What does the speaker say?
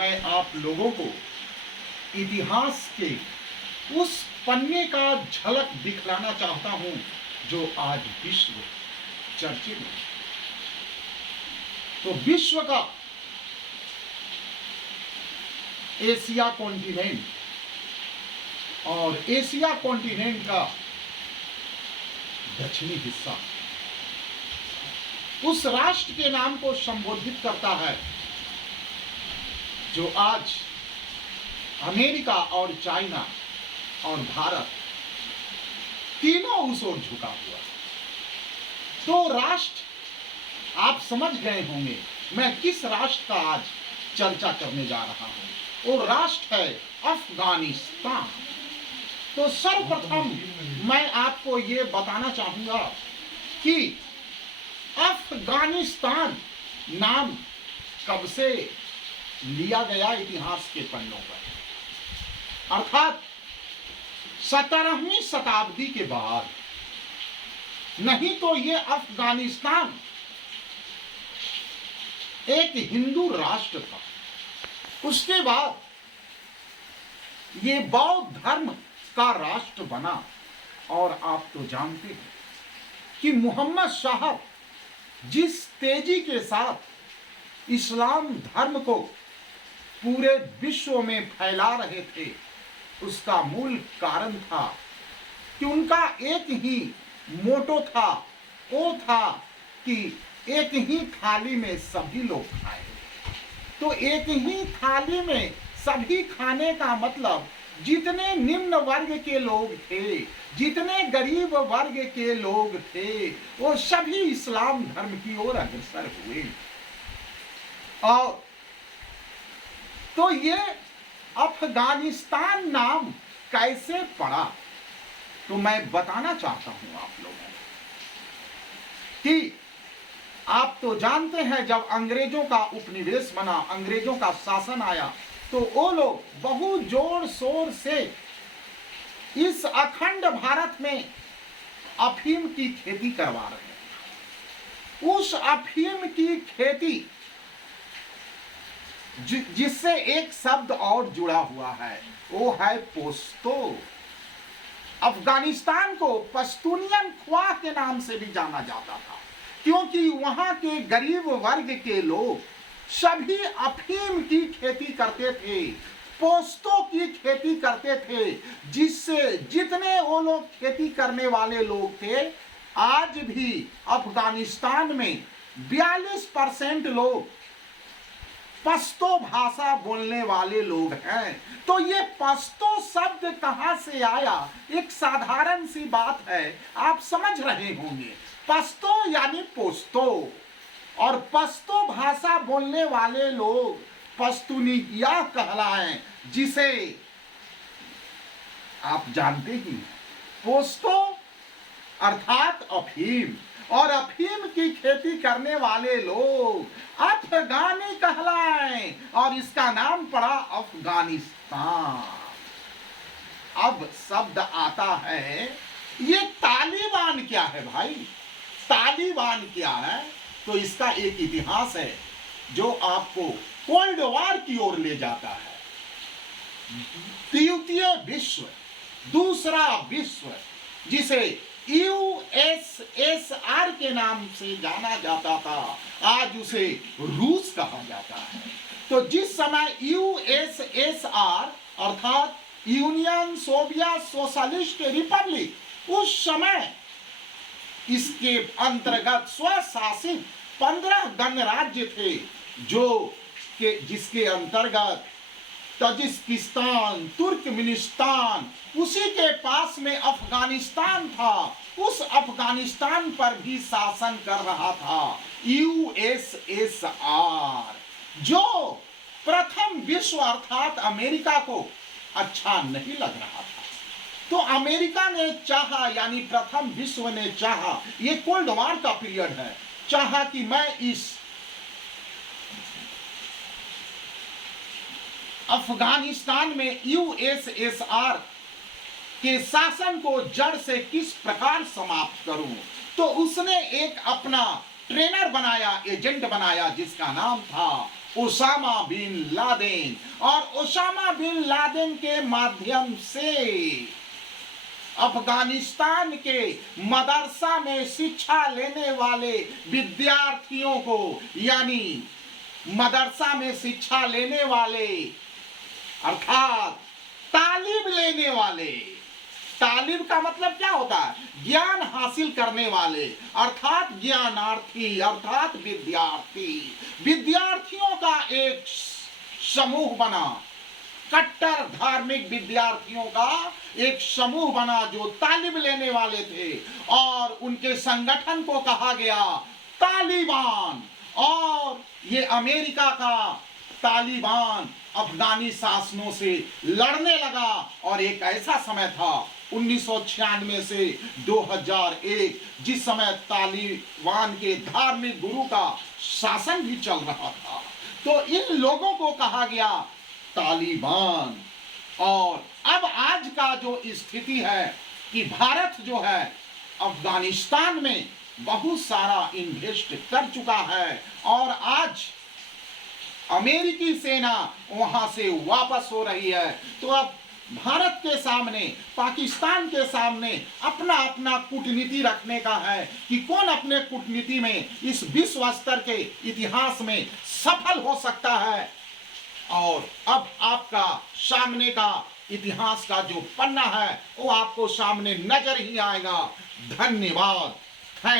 मैं आप लोगों को इतिहास के उस पन्ने का झलक दिखलाना चाहता हूं जो आज विश्व चर्चे में है। तो विश्व का एशिया कॉन्टिनेंट और एशिया कॉन्टिनेंट का दक्षिणी हिस्सा उस राष्ट्र के नाम को संबोधित करता है जो आज अमेरिका और चाइना और भारत तीनों उस ओर झुका हुआ है। तो राष्ट्र आप समझ गए होंगे मैं किस राष्ट्र का आज चर्चा करने जा रहा हूं। वो राष्ट्र है अफगानिस्तान। तो सर्वप्रथम मैं आपको ये बताना चाहूंगा कि अफगानिस्तान नाम कब से लिया गया इतिहास के पन्नों पर, अर्थात 17वीं शताब्दी के बाद। नहीं तो ये अफगानिस्तान एक हिंदू राष्ट्र था। उसके बाद ये बौद्ध धर्म का राष्ट्र बना। और आप तो जानते हैं कि मोहम्मद साहब जिस तेजी के साथ इस्लाम धर्म को पूरे विश्व में फैला रहे थे, उसका मूल कारण था कि उनका एक ही मोटो था, वो था कि एक ही थाली में सभी लोग खाएं। तो एक ही थाली में सभी खाने का मतलब जितने निम्न वर्ग के लोग थे, जितने गरीब वर्ग के लोग थे, वो सभी इस्लाम धर्म की ओर अग्रसर हुए। और तो ये अफगानिस्तान नाम कैसे पड़ा, तो मैं बताना चाहता हूं आप लोगों को कि आप तो जानते हैं जब अंग्रेजों का उपनिवेश बना, अंग्रेजों का शासन आया, तो वो लोग बहुत जोर शोर से इस अखंड भारत में अफीम की खेती करवा रहे हैं। उस अफीम की खेती जिससे एक शब्द और जुड़ा हुआ है, वो है पोस्तो। अफगानिस्तान को पश्तूनियन ख्वाह के नाम से भी जाना जाता था, क्योंकि वहां के गरीब वर्ग के लोग सभी अफीम की खेती करते थे, पोस्तों की खेती करते थे, जिससे जितने वो लोग खेती करने वाले लोग थे, आज भी अफगानिस्तान में 42% लोग पश्तो भाषा बोलने वाले लोग हैं। तो ये पश्तो शब्द कहां से आया, एक साधारण सी बात है, आप समझ रहे होंगे। पश्तो यानी पोस्तो, और पश्तो भाषा बोलने वाले लोग पश्तूनिया कहलाएं, जिसे आप जानते ही हैं। पोस्तो अर्थात अफीम, और अफीम की खेती करने वाले लोग अफगानी कहलाएं, और इसका नाम पड़ा अफगानिस्तान। अब शब्द आता है, ये तालिबान क्या है भाई? तालिबान क्या है? तो इसका एक इतिहास है जो आपको कोल्ड वॉर की ओर ले जाता है। द्वितीय विश्व, दूसरा विश्व, जिसे यूएसएसआर के नाम से जाना जाता था, आज उसे रूस कहा जाता है। तो जिस समय यूएसएसआर अर्थात यूनियन सोवियत सोशलिस्ट रिपब्लिक, उस समय इसके अंतर्गत स्वशासित 15 गणराज्य थे, जिसके अंतर्गत तजिकिस्तान, तुर्कमेनिस्तान, उसी के पास में अफगानिस्तान था। उस अफगानिस्तान पर भी शासन कर रहा था यूएसएसआर, जो प्रथम विश्व अर्थात अमेरिका को अच्छा नहीं लग रहा था। तो अमेरिका ने चाहा, यानी प्रथम विश्व ने चाहा, ये कोल्ड वॉर का पीरियड है, चाहा कि मैं इस अफगानिस्तान में यूएसएसआर के शासन को जड़ से किस प्रकार समाप्त करूं। तो उसने एक अपना ट्रेनर बनाया, एजेंट बनाया, जिसका नाम था ओसामा बिन लादेन, और ओसामा बिन लादेन के माध्यम से अफगानिस्तान के मदरसा में शिक्षा लेने वाले विद्यार्थियों को, यानी मदरसा में शिक्षा लेने वाले अर्थात तालीम लेने वाले, तालीम का मतलब क्या होता है? ज्ञान हासिल करने वाले, अर्थात ज्ञानार्थी, अर्थात विद्यार्थी, विद्यार्थियों का एक समूह बना, कट्टर धार्मिक विद्यार्थियों का एक समूह बना जो तालीम लेने वाले थे, और उनके संगठन को कहा गया तालिबान। और ये अमेरिका का तालिबान अफगानी शासनों से लड़ने लगा, और एक ऐसा समय था 1996 से 2001 जिस समय तालिबान के धार्मिक गुरु का शासन भी चल रहा था, तो इन लोगों को कहा गया तालिबान। और अब आज का जो स्थिति है कि भारत जो है अफगानिस्तान में बहुत सारा इन्वेस्ट कर चुका है, और आज अमेरिकी सेना वहां से वापस हो रही है। तो अब भारत के सामने, पाकिस्तान के सामने अपना अपना कूटनीति रखने का है कि कौन अपने कूटनीति में इस विश्व स्तर के इतिहास में सफल हो सकता है। और अब आपका सामने का इतिहास का जो पन्ना है वो आपको सामने नजर ही आएगा। धन्यवाद।